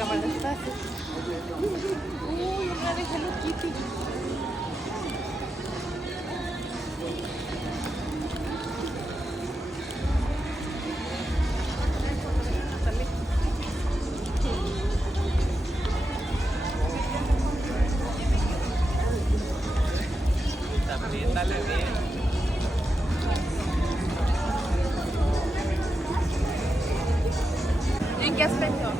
cámara despacio. Uy, una de Hello Kitty. También dale bien. ¿En qué aspecto?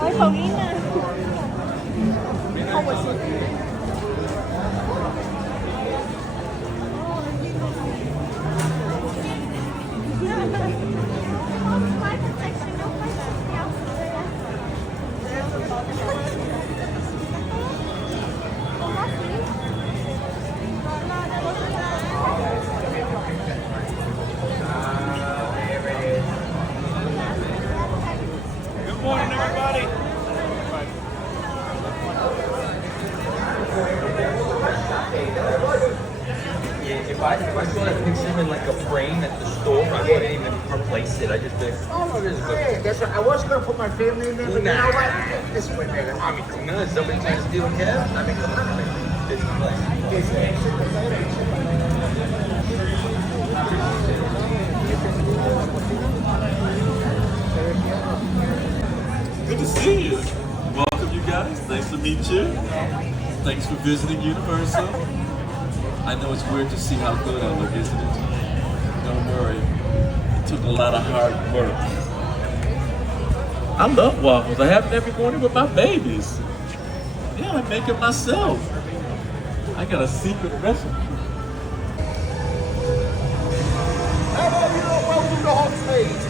Ay, Paulina. Oh, pues sí. Good morning, everybody. If I saw that picture in like a frame at the store, I wouldn't even replace it. I just think, oh, this is good. That's right. I was going to put my family in there, but you know what? This way, man. I mean, come on, somebody tries to steal a cab. I mean, come on, man. This is like, Good to see you. Welcome, you guys. Nice to meet you. Thanks for visiting Universal. I know it's weird to see how good I look, isn't it? Don't worry. It took a lot of hard work. I love waffles. I have them every morning with my babies. Yeah, I make it myself. I got a secret recipe. Hello, you know, welcome to Hot Stage.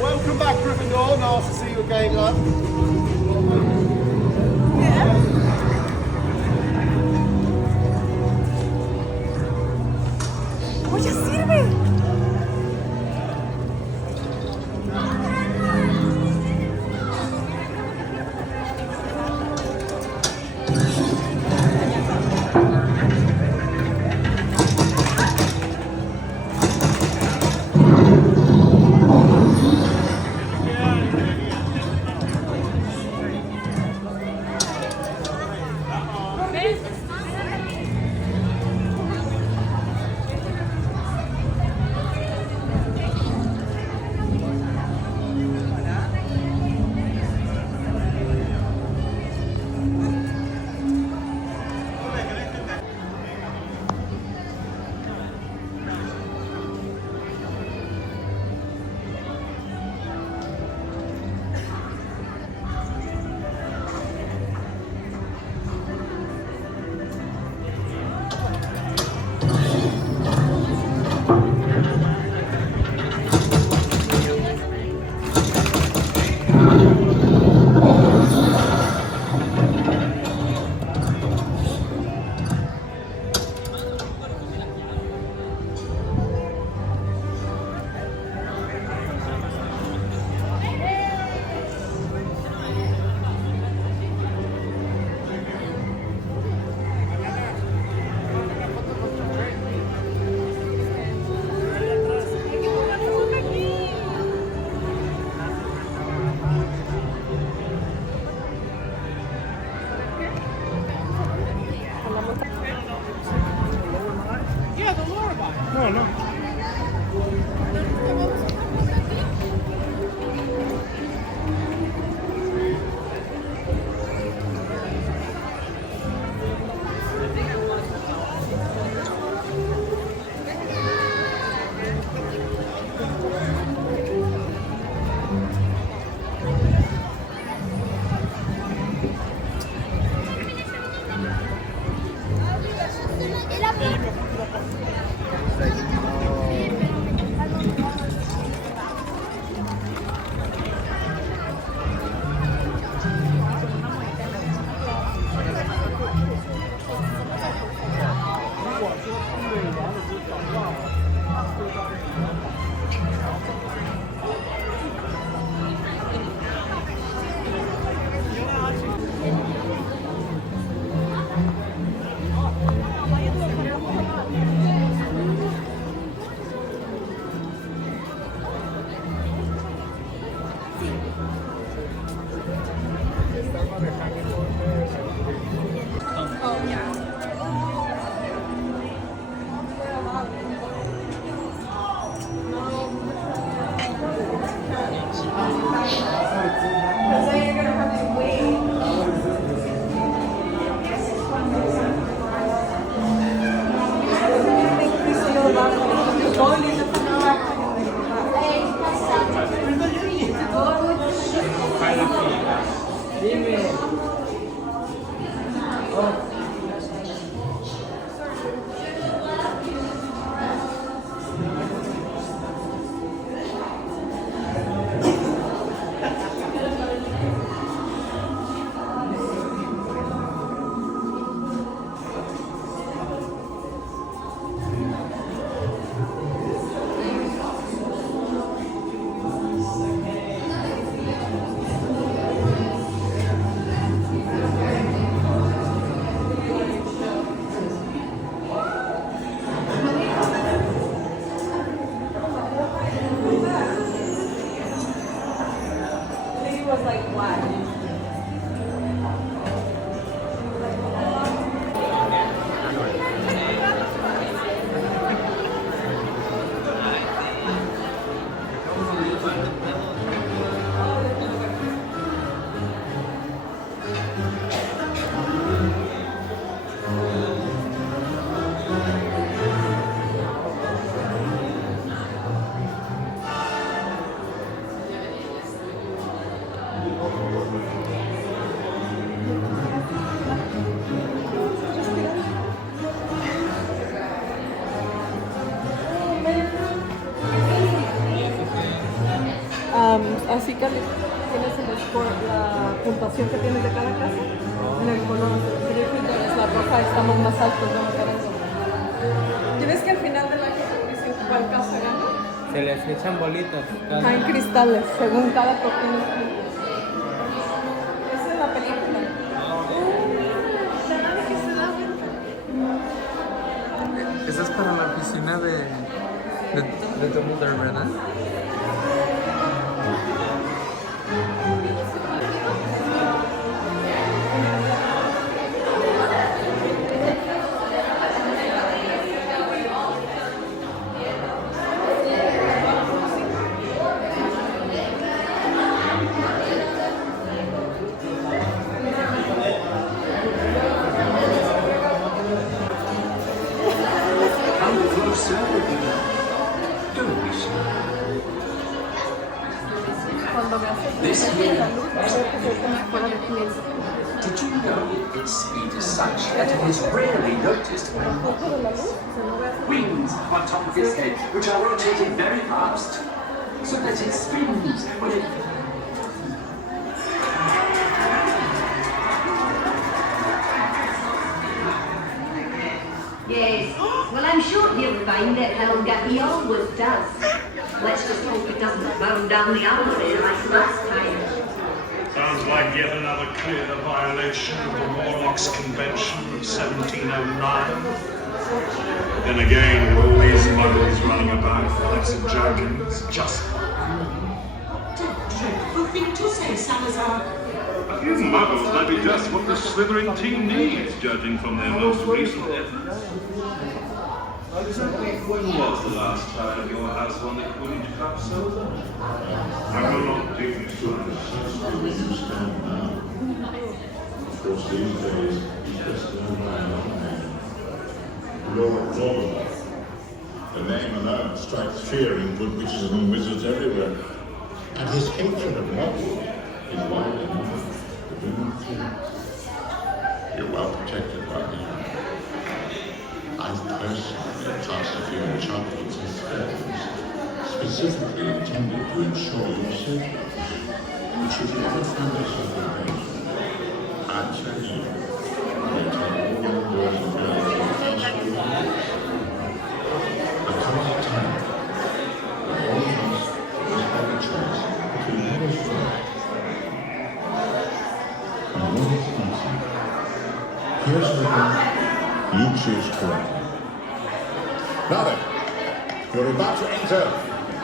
Welcome back, Gryffindor. Nice to see you again, lad. ¡Oye, sirve! Así que tienes el score, la puntuación que tienes de cada casa en el color. Entonces la roja estamos más altos, ¿no? ¿Tienes que al final de la casa dicen cuál casa gana? Se les echan bolitas. Caen cristales, según cada token. Esa es la película. Nadie que se da cuenta. Esa es para la piscina de Dumbledore, ¿verdad? This year, did you know its speed is such that it is rarely noticed by humans? Wings on top of its head, which are rotating very fast, so that it spins when it... Yes, well I'm sure he'll find it, Helga. He always does. Let's just hope it doesn't burn down the atmosphere like last time. Sounds like yet another clear violation of the Warlocks Convention of 1709. Then again, with all these muggles running about flexing jerkins, just... Dreadful thing to say, Salazar. A few muggles may be just what the Slytherin team needs, judging from their most recent efforts. When was the last time your house won the Quidditch Cup, Silver? I will not dignify. Of course, these days, he's just no man on hand. Lord Voldemort. The name alone strikes fear in good witches and wizards everywhere. And his hatred of muggles is wide enough to bring them through. You're well protected by me. I've personally tossed a few chocolates and spreads, specifically intended to ensure your safety. But should you ever find yourself in danger, I'd tell you, maintain all your doors and doors and peacefully. There comes a time when all of us must have a choice between what is right and what is easy. Here's the thing. You choose correctly. Now then, you're about to enter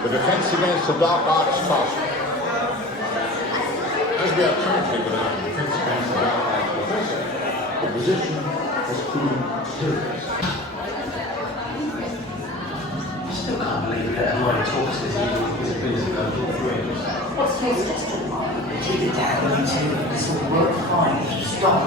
the Defense Against the Dark Arts class. As we are currently without a Defense Against the Dark Arts professor, the position has proven serious. I still can't believe that everyone talks this ability about all dreams. What's his system? Keep it down when you tell me this will work fine if you stop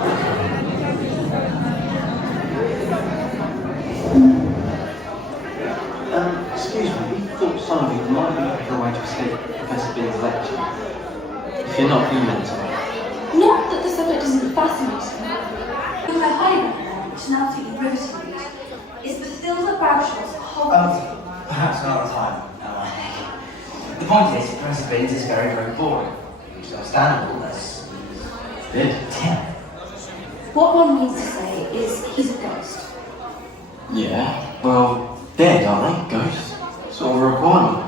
excuse me, you thought something might be the way to escape Professor Bean's lecture. If you're not, you meant to. Not that the subject isn't fascinating. What I highly recommend, which now absolutely riveting read, is Bathilda Bradshaw's whole... Perhaps another time, the point is, Professor Bean's is very, very boring. It's understandable, that's good. 10. What one means to say is he's a ghost. Yeah, well, dead, aren't they? Ghosts. Sort of a requirement.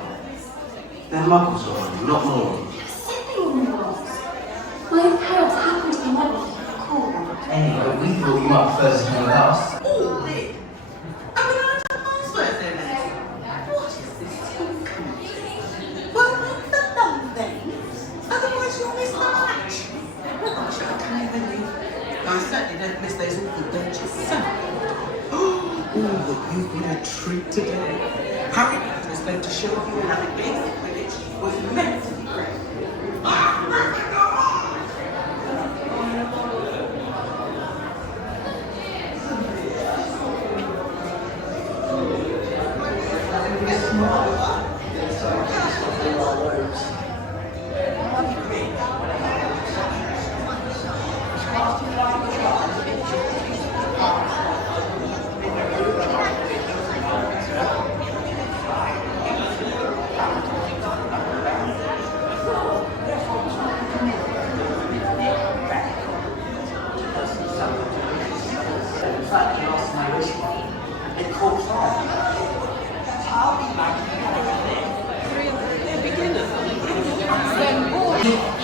They're muggles, not more. Simply morons. My own parents happened to be muggles if you recall that. Anyway, we thought you might prefer to hang with us. Oh, Nick. I mean, I don't know what's birthday now. What is this talk? Well, not the long things. Otherwise, you'll miss the match. I should have come in with you. I certainly don't miss those awful dentures. So oh, but you've been a treat today. Harry was going to show you how it is, which was meant to be great.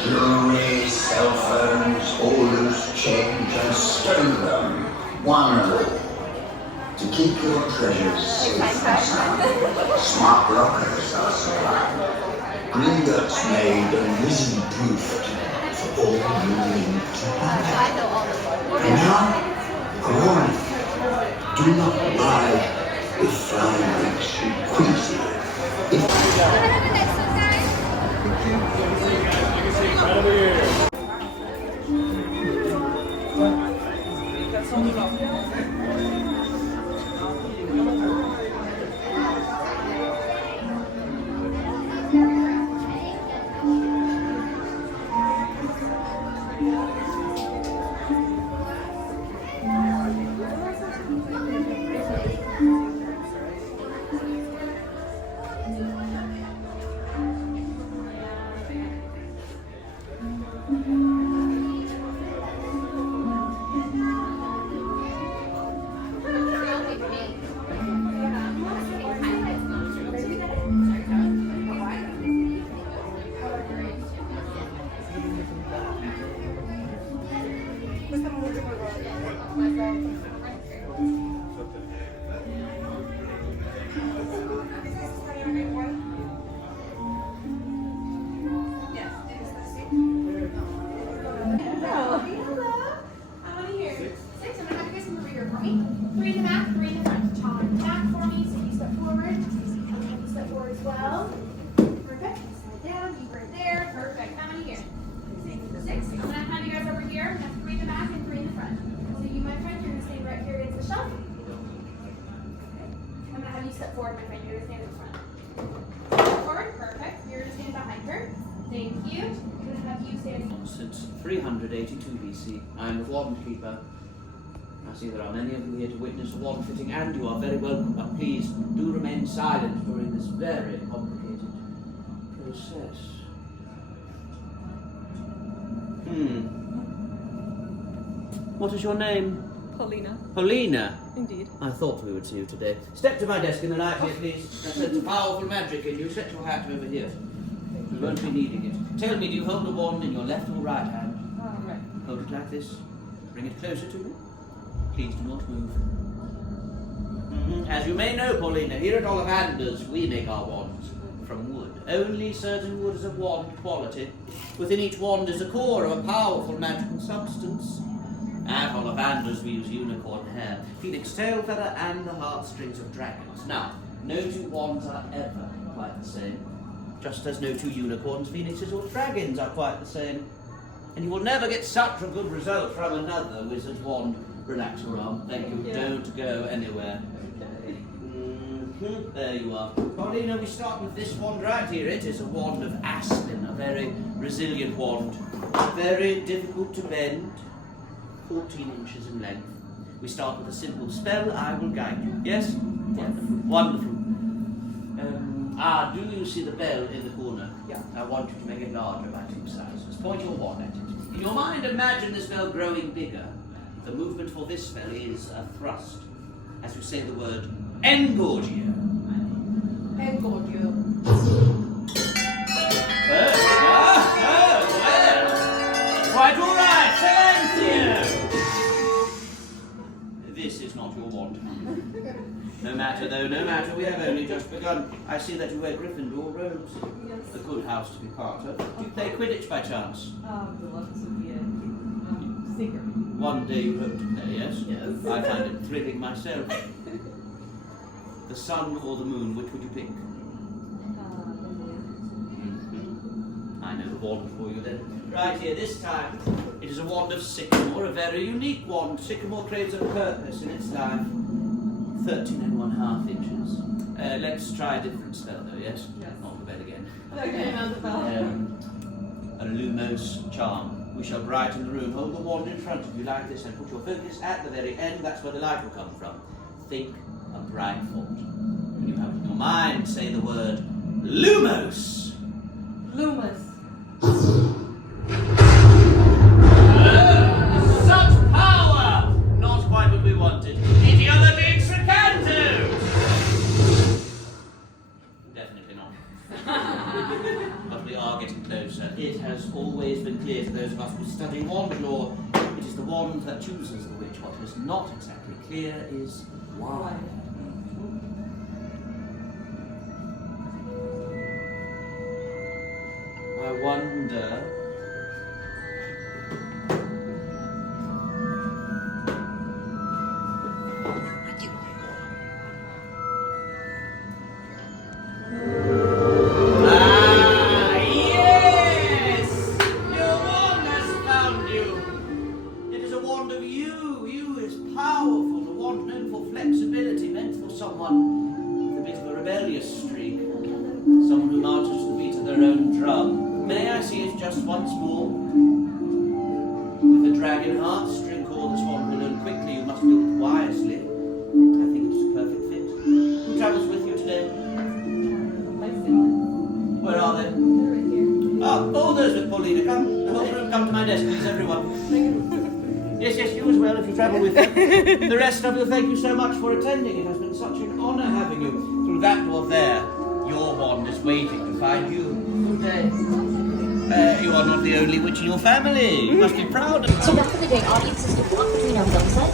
Jewelry, cell phones, all loose change and stow them, one and all, to keep your treasures safe and sound. Smart lockers are supplied, gringotts made and risen-proofed for all you need to have. And now, go on, do not lie if flying makes you queasy. Since 382 BC, I am the Warden Keeper I see there are many of you here to witness a wand fitting, and you are very welcome, but please do remain silent during this very complicated process. What is your name? Paulina. Paulina? Indeed. I thought we would see you today. Step to my desk in the light here, please. That sense of powerful magic in you. Set your hat over here. You won't be needing it. Tell me, do you hold the wand in your left or right hand? Right. Hold it like this. Bring it closer to you. Please do not move. As you may know, Paulina, here at Ollivanders, we make our wands from wood. Only certain wood is of wand quality. Within each wand is a core of a powerful magical substance. At Ollivanders, we use unicorn hair, phoenix tail feather, and the heartstrings of dragons. Now, no two wands are ever quite the same. Just as no two unicorns, phoenixes, or dragons are quite the same. And you will never get such a good result from another wizard's wand. Relax your arm. Thank you. Don't go anywhere. There you are. Paulina, we start with this wand right here. It is a wand of aspen, a very resilient wand. Very difficult to bend. 14 inches in length. We start with a simple spell. I will guide you. Yes? Wonderful. Wonderful. Do you see the bell in the corner? Yeah. I want you to make it larger by 2 sizes. Point your wand at it. In your mind, imagine this bell growing bigger. The movement for this spell is a thrust. As you say the word Engorgio. Engorgio. Well. Quite all right, Silencio! This is not your wand. No matter, though, no matter, we have only just begun. I see that you wear Gryffindor robes. Yes. A good house to be part of. Do you play Quidditch by chance? The ones would be a sneaker. One day you hope to play, yes? Yes. I find it thrilling myself. The sun or the moon, which would you pick? I know the wand for you then. Right here, this time, it is a wand of sycamore, a very unique wand. Sycamore craves a purpose in its life. 13½ inches. Let's try a different spell though, yes? Yes. Not the bell again. Okay, not the bell. A lumos charm. We shall brighten the room. Hold the wand in front of you like this and put your focus at the very end. That's where the light will come from. Think a bright thought. When you have it in your mind, say the word lumos. Lumos. Such power! Not quite what we wanted. Ideology extricanto! Definitely not. But we are getting closer. It has always been clear to those of us who study wand lore, it is the wand that chooses the witch. What is not exactly clear is why. I wonder. Yes! Your wand has found you. It is a wand of you. You is powerful. A wand known for flexibility, meant for someone with a bit of a rebellious streak. Someone who marches to the beat of their own drum. May I see it just once more? With a dragon heartstring core, this one will learn quickly. You must wield it wisely. I think it's a perfect fit. Who travels with you today? My sibling. Where are they? They're right here. All those with Paulina. Come, the whole room, come to my desk, please, everyone. Yes, you as well, if you travel with them. The rest of you, thank you so much for attending. It has been such an honour having you. Through that door there, your wand is waiting to find you. Good day. You are not the only witch in your family. You must be proud of So back in the day, audiences would walk between our film set,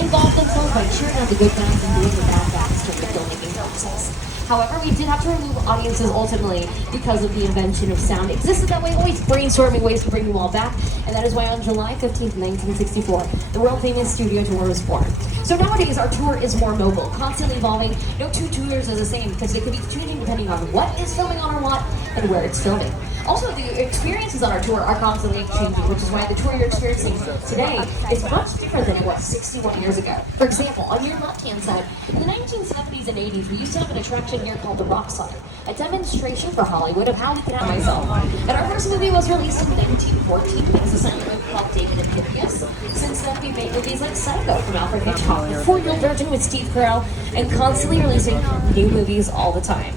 involve themselves by cheering out the good guys and doing the bad guys during the filmmaking process. However, we did have to remove audiences ultimately because of the invention of sound. It existed that way, always brainstorming ways to bring you all back, and that is why on July 15th, 1964, the world-famous studio tour was born. So nowadays, our tour is more mobile, constantly evolving. No two tours are the same because it could be changing depending on what is filming on our lot and where it's filming. Also, the experiences on our tour are constantly changing, which is why the tour you're experiencing today is much different than it was 61 years ago. For example, on your left-hand side, in the 1970s and 80s, we used to have an attraction here called the Rock Slide, a demonstration for Hollywood of how we can have myself. And our first movie was released in 1914. It was a silent movie called David and Pythias. Since then, we've made movies like Psycho from Alfred Hitchcock, The Four-Year-Old Virgin with Steve Carell, and constantly releasing new movies all the time.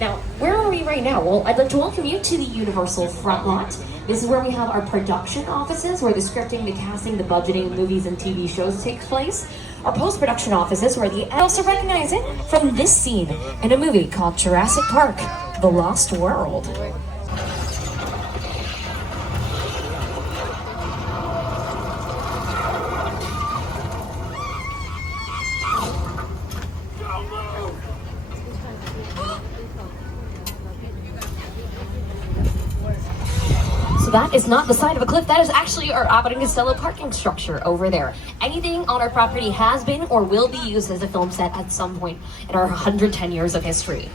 Now, where are we right now? Well, I'd like to welcome you to the Universal front lot. This is where we have our production offices, where the scripting, the casting, the budgeting, movies, and TV shows takes place. Our post-production offices, where the also recognize it from this scene in a movie called Jurassic Park: The Lost World. That is not the side of a cliff. That is actually our Abbott and Costello parking structure over there. Anything on our property has been or will be used as a film set at some point in our 110 years of history.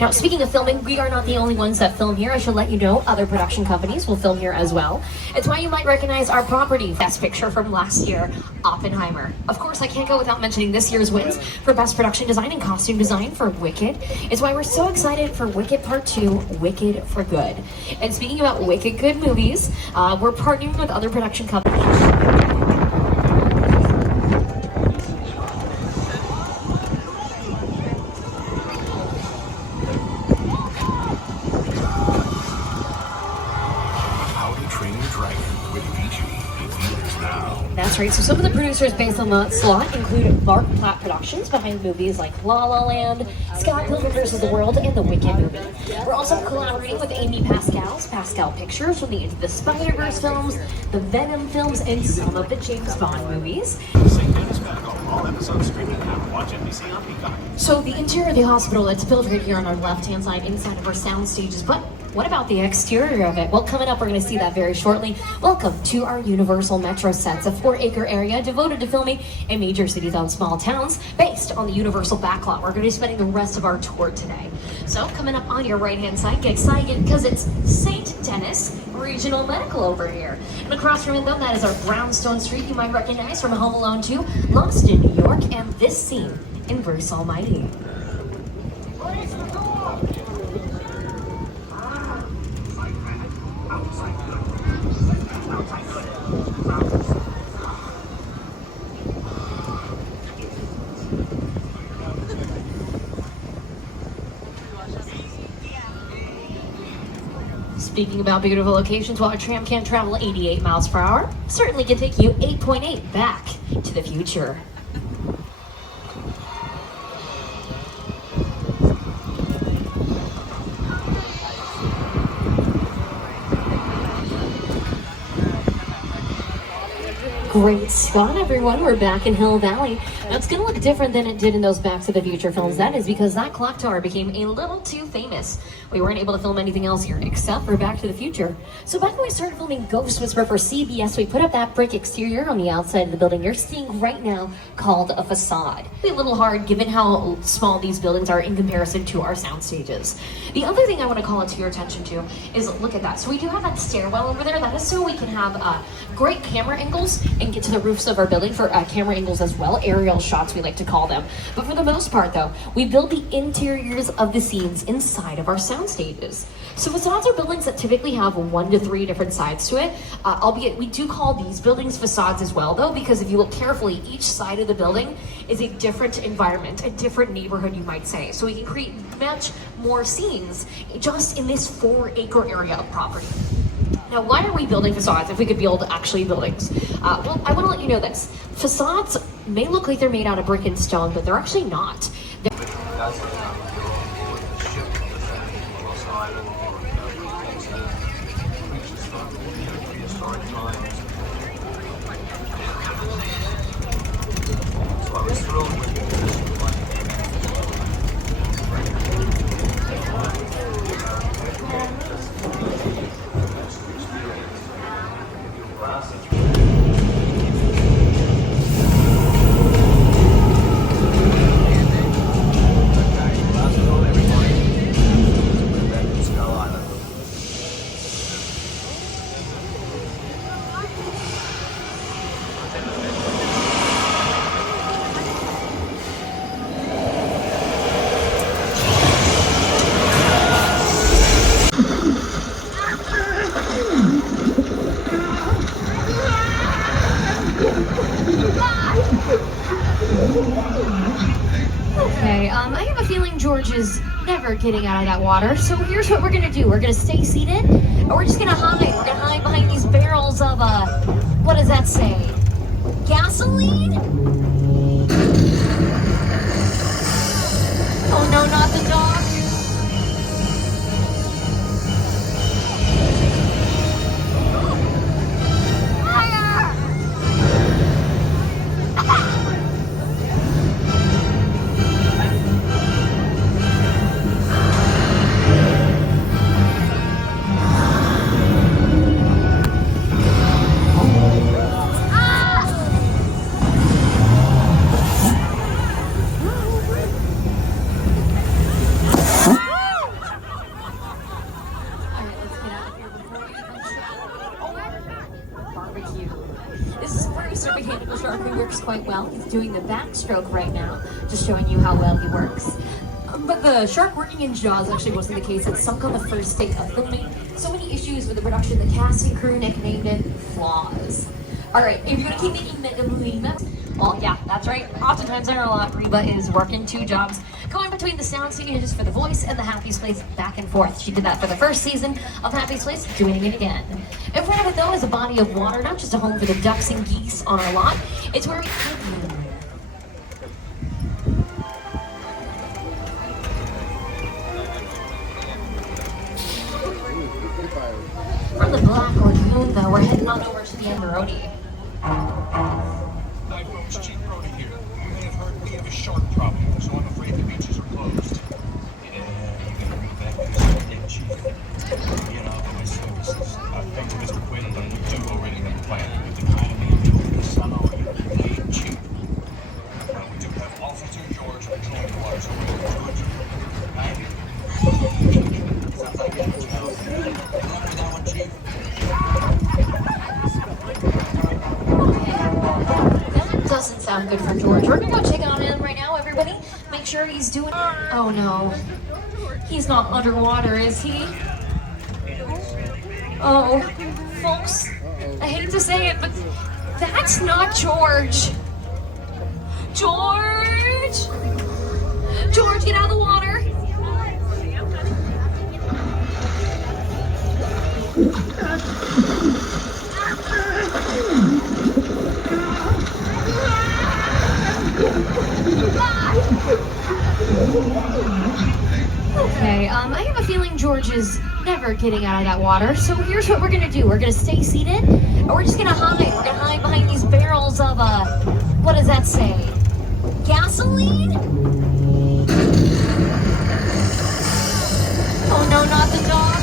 Now, speaking of filming, we are not the only ones that film here. I should let you know other production companies will film here as well. It's why you might recognize our property. Best Picture from last year, Oppenheimer. Of course, I can't go without mentioning this year's wins for Best Production Design and Costume Design for Wicked. It's why we're so excited for Wicked Part 2, Wicked for Good. And speaking about Wicked Good movies, we're partnering with other production companies. That's right, so some of the producers based on that slot include Mark Platt Productions behind movies like La La Land, Scott Pilgrim vs. the World, and the Wicked movie. We're also collaborating with Amy Pascal's Pascal Pictures from the Into the Spider-Verse films, the Venom films, and some of the James Bond movies. So the interior of the hospital, that's built right here on our left-hand side inside of our sound stages, but what about the exterior of it? Well, coming up, we're going to see that very shortly. Welcome to our Universal Metro sets, a 4-acre area devoted to filming in major cities and small towns based on the Universal backlot. We're going to be spending the rest of our tour today. So coming up on your right-hand side, get excited because it's St. Denis Regional Medical over here. And across from it, though, that is our brownstone street you might recognize from Home Alone 2, Lost in New York, and this scene in Bruce Almighty. Speaking about beautiful locations, while a tram can't travel 88 miles per hour, certainly can take you 8.8 back to the future. Great spot, everyone. We're back in Hill Valley. Now, it's going to look different than it did in those Back to the Future films. That is because that clock tower became a little too famous. We weren't able to film anything else here except for Back to the Future. So back when we started filming Ghost Whisperer for CBS, we put up that brick exterior on the outside of the building you're seeing right now called a facade. It's a little hard given how small these buildings are in comparison to our sound stages. The other thing I want to call it to your attention to is look at that. So we do have that stairwell over there. That is so we can have great camera angles and get to the roofs of our building for camera angles as well, aerial shots we like to call them. But for the most part though, we build the interiors of the scenes inside of our sound stages. So facades are buildings that typically have 1 to 3 different sides to it, albeit we do call these buildings facades as well though, because if you look carefully, each side of the building is a different environment, a different neighborhood you might say. So we can create much more scenes just in this 4-acre area of property. Now, why are we building facades if we could build actually buildings? Well, I want to let you know this. Facades may look like they're made out of brick and stone, but they're actually not. I have a feeling George is never getting out of that water, so here's what we're gonna do. We're gonna stay seated, and we're just gonna hide. We're gonna hide behind these barrels of, what does that say? Gasoline? Oh no, not the dog. Quite well. He's doing the backstroke right now, just showing you how well he works. But the shark working in Jaws actually wasn't the case. It sunk on the first day of filming. So many issues with the production, the cast and crew nicknamed it Flaws. Alright, if you're gonna keep making mega movie well, yeah, that's right. Oftentimes in our lot, Reba is working 2 jobs, going between the sound stages for The Voice and the Happiest Place back and forth. She did that for the first season of Happiest Place, doing it again. In front of it, though, is a body of water, not just a home for the ducks and geese on our lot. It's where we... From the Black Lagoon, though, we're heading on over to the Emerodi. Hi folks, Chief Brody here. You may have heard we have a shark problem, so I'm afraid the beaches are closed. Yeah, I'm gonna be back to the Chief. Get off of my services. I've paid Mr. Quinn, but we do already have a plan. With the economy and the sun already paid cheap. Well, we do have Officer George patrolling the waters over there. George, sounds like that, you know. You remember that one, Chief? That doesn't sound good for George. We're gonna go check on him right now, everybody. Make sure he's doing... Oh no. He's not underwater, is he? Oh, folks, I hate to say it, but that's not George. George! George, get out of the water! Okay, I have a feeling George is never getting out of that water, so here's what we're gonna do. We're gonna stay seated, and we're just gonna hide. We're gonna hide behind these barrels of, what does that say? Gasoline? Oh no, not the dog.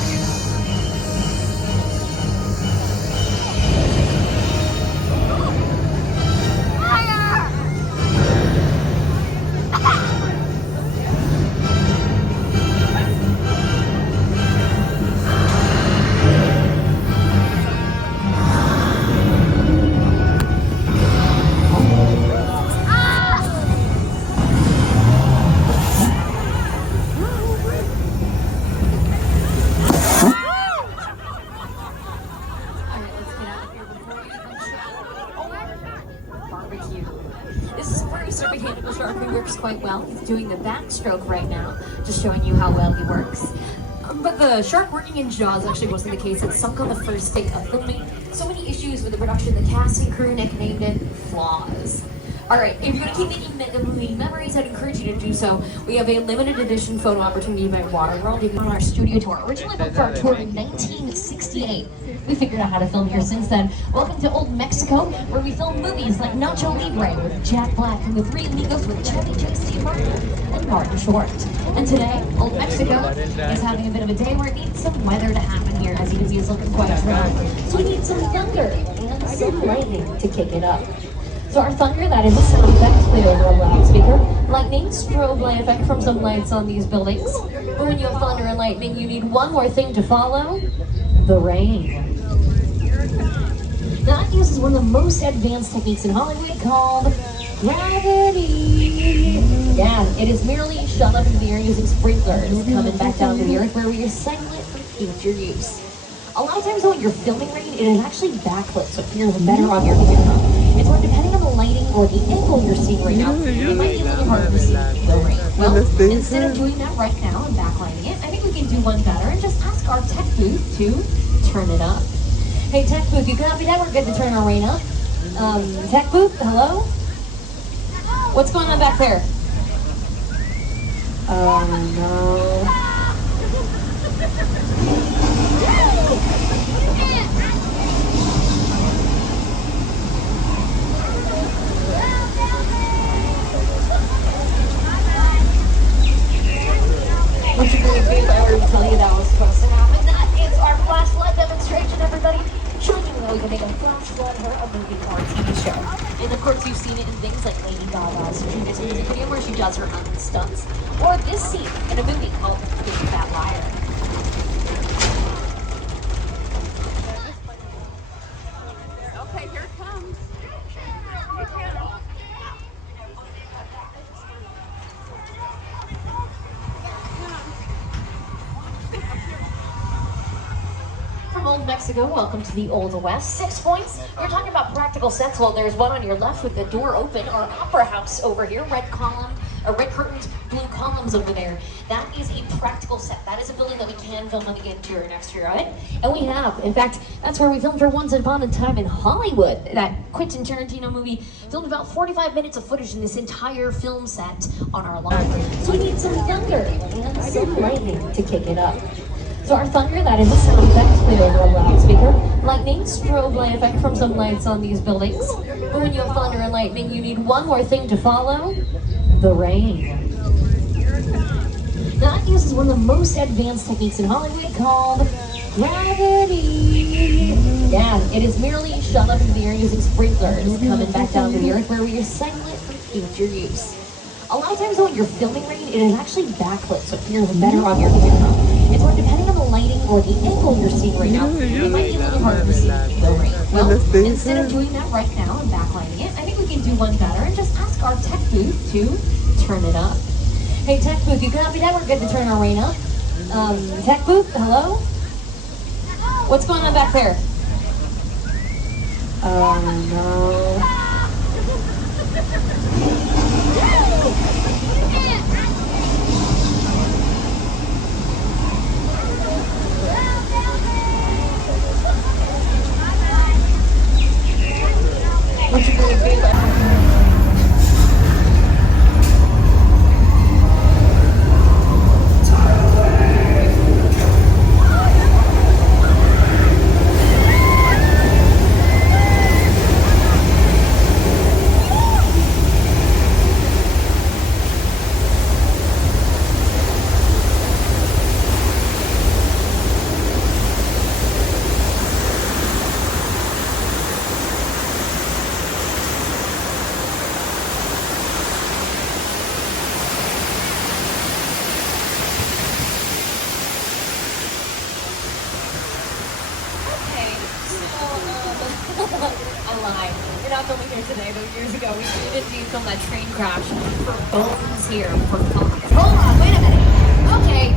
Quite well. He's doing the backstroke right now, just showing you how well he works. But the shark working in Jaws actually wasn't the case. It sunk on the first day of filming. So many issues with the production, the cast and crew nicknamed it Flaws. Alright, if you're going to keep making mega movie memories, I'd encourage you to do so. We have a limited edition photo opportunity by Waterworld. If you're on our studio tour, originally booked for our tour in 1968. We figured out how to film here since then. Welcome to Old Mexico, where we film movies like Nacho Libre with Jack Black and The Three Amigos with Chevy Chase, Steve Martin, and Martin Short. And today, Old Mexico is having a bit of a day where it needs some weather to happen here. As you can see, it's looking quite dry. So we need some thunder and some lightning to kick it up. So our thunder, that is a sound effect played over a loudspeaker. Lightning, strobe light effect from some lights on these buildings. But when you have thunder and lightning, you need one more thing to follow: the rain. That uses one of the most advanced techniques in Hollywood called gravity. Yeah, it is merely shot up into the air using sprinklers coming back down to the earth where we recycle it for future use. A lot of times when you're filming rain, it is actually backlit, so it feels better on your camera. It's hard depending on the lighting or the angle you're seeing right now. It might be a little hard to see the rain. Well, instead of doing that right now and backlighting it, I think we can do one better and just ask our tech booth to turn it up. Hey, tech booth, you copy that? We're good to turn our rain up. Tech booth, hello? What's going on back there? Oh, no. Would you believe me if I were to tell you that was supposed to happen? That is our Flash Flood demonstration, everybody. Showing you how we can make a Flash Flood her a movie or TV show. And of course, you've seen it in things like Lady Gaga's previous music video where she does her own stunts, or this scene in a movie called Big Fat Liar. Okay, here it comes. From Old Mexico, welcome to the Old West. 6 points. You're talking about practical sets. Well, there's one on your left with the door open. Our opera house over here, red curtains, blue columns over there. That is a practical set. That is a building that we can film on the interior and exterior of it. And we have. In fact, that's where we filmed for Once Upon a Time in Hollywood. That Quentin Tarantino movie filmed about 45 minutes of footage in this entire film set on our lawn. So we need some thunder and some lightning to kick it up. So our thunder, that is a sound effect played over a loudspeaker. Lightning, strobe light effect from some lights on these buildings. But when you have thunder and lightning, you need one more thing to follow: the rain. That uses one of the most advanced techniques in Hollywood called gravity. Yeah, it is merely shot up into the air using sprinklers coming back down to the earth where we recycle it for future use. A lot of times when you're filming rain, it is actually backlit, so it appears better on your camera. It's hard depending on the lighting or the angle you're seeing right now. It might be a little hard to see the rain. Well, instead of doing that right now and backlighting it, I think we can do one better and just ask our tech booth to turn it up. Hey, tech booth, you copy that? We're good to turn our rain up. Tech booth, hello? What's going on back there? Oh, no. Would you believe me? I lied. You're not filming here today, but years ago we did film that train crash for Bones here for Congress. Hold on, wait a minute. Okay.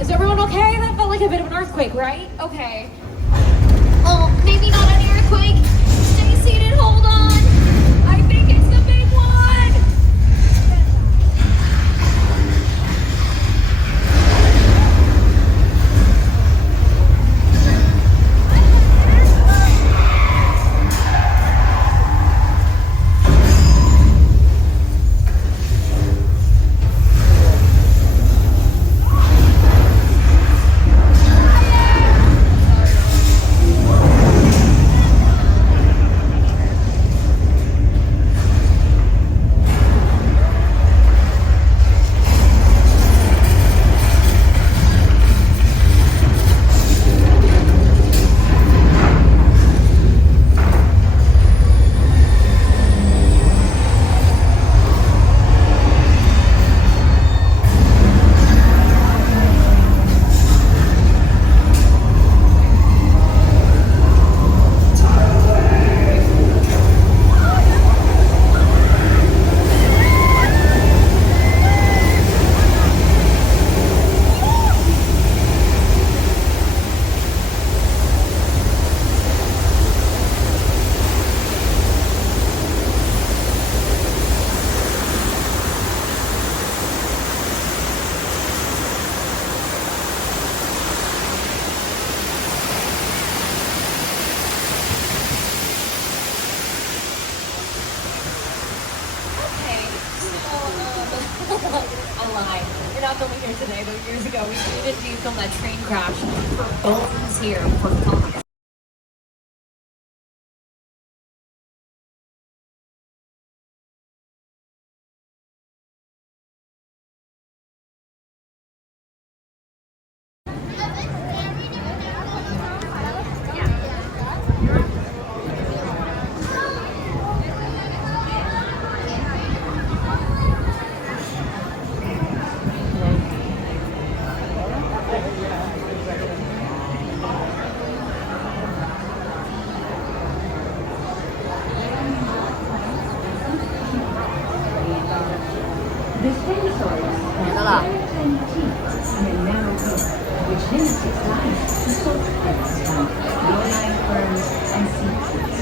Is everyone okay? That felt like a bit of an earthquake, right? Okay. Oh, maybe not an earthquake. Stay seated, hold on. I think it's the big one. You're not filming here today, but years ago we did film that train crash for Bones here for Comic. The Stegosaurus has 10 teeth and a narrow bill, which limits its diet to salt plants like low-lying ferns and seeds.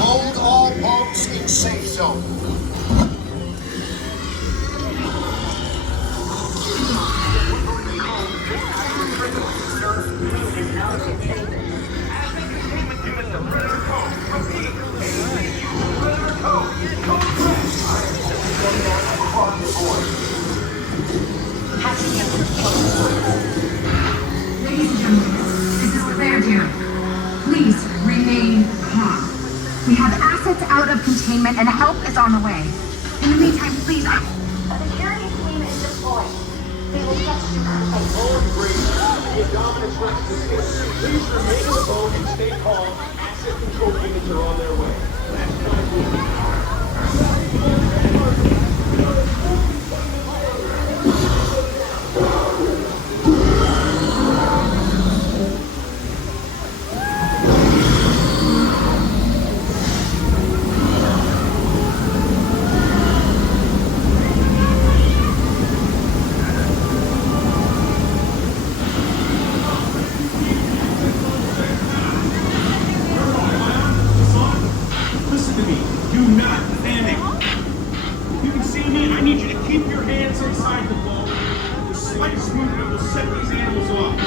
Hold all boats in safe zone. Ladies and gentlemen, this is Claire here. Please remain calm. We have assets out of containment and help is on the way. In the meantime, please, The security team is deployed. They will get you complete. The dominance rests the city. Please remain in the boat and stay calm. Asset control units are on their way. Listen to me. Do not panic. If you can see me, I need you to keep your hands inside the boat. The slightest movement will set these animals off.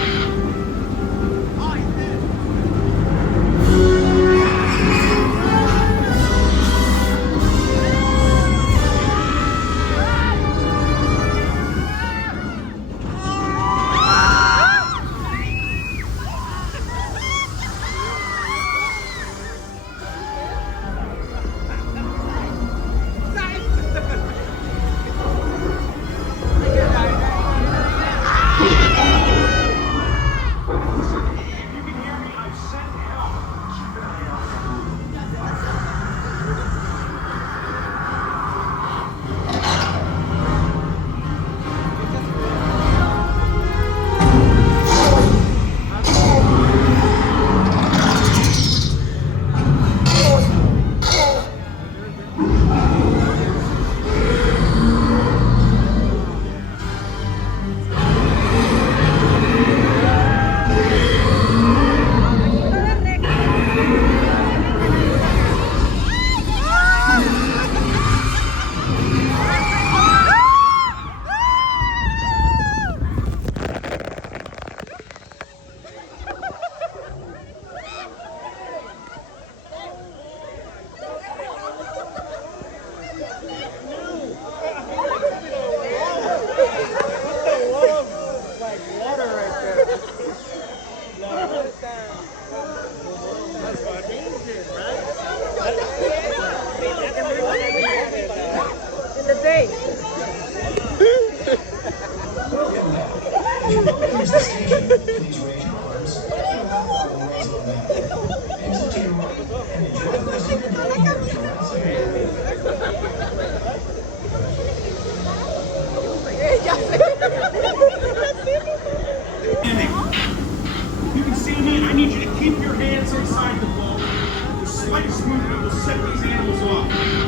Light smoothly will set these animals off.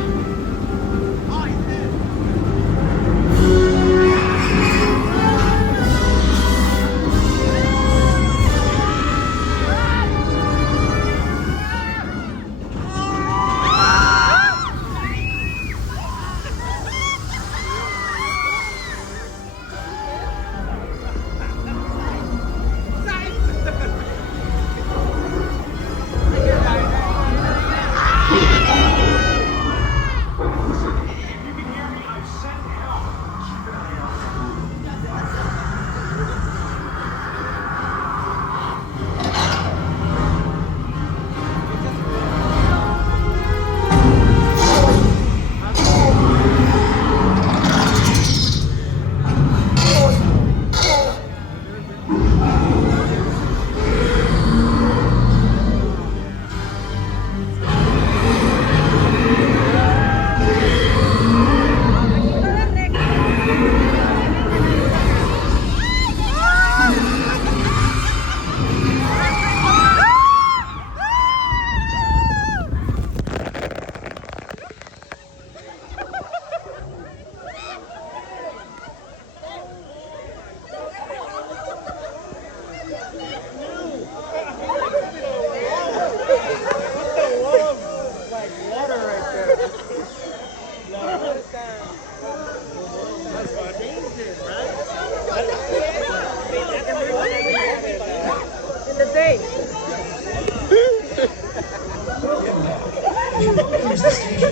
Here's the station.